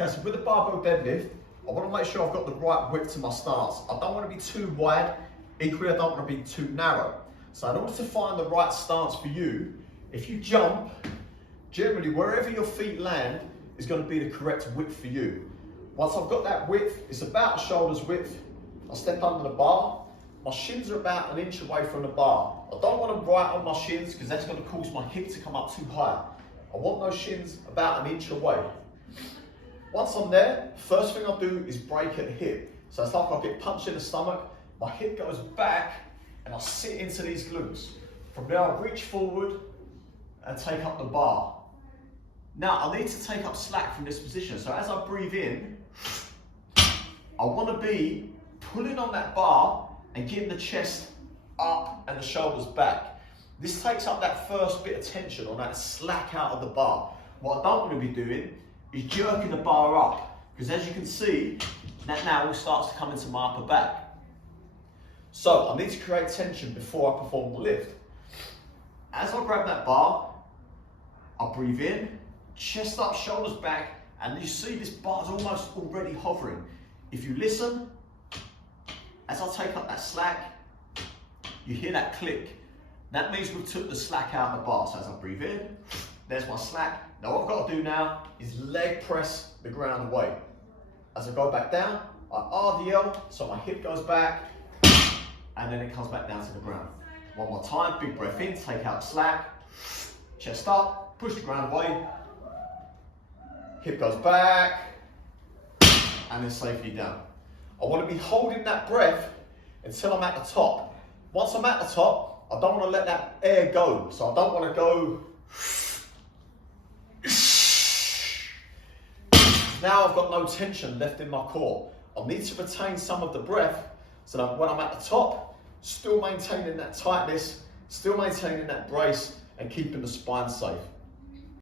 Okay, so with the barbell deadlift, I want to make sure I've got the right width to my stance. I don't want to be too wide, equally I don't want to be too narrow. So in order to find the right stance for you, if you jump, generally wherever your feet land is going to be the correct width for you. Once I've got that width, it's about shoulder's width, I step under the bar, my shins are about 1 inch away from the bar. I don't want them right on my shins because that's going to cause my hip to come up too high. I want those shins about 1 inch away. Once I'm there, first thing I do is break at the hip. So it's like I get punched in the stomach, my hip goes back and I sit into these glutes. From there I reach forward and take up the bar. Now I need to take up slack from this position. So as I breathe in, I want to be pulling on that bar and getting the chest up and the shoulders back. This takes up that first bit of tension or that slack out of the bar. What I don't want to be doing is jerking the bar up, because as you can see, that now all starts to come into my upper back. So I need to create tension before I perform the lift. As I grab that bar, I breathe in, chest up, shoulders back, and you see this bar is almost already hovering. If you listen, as I take up that slack, you hear that click. That means we took the slack out of the bar. So as I breathe in, there's my slack. Now what I've got to do now is leg press the ground away. As I go back down, I RDL, so my hip goes back, and then it comes back down to the ground. One more time, big breath in, take out the slack, chest up, push the ground away, hip goes back, and then safely down. I want to be holding that breath until I'm at the top. Once I'm at the top, I don't want to let that air go. So I don't want to go. Now I've got no tension left in my core. I need to retain some of the breath so that when I'm at the top, still maintaining that tightness, still maintaining that brace and keeping the spine safe.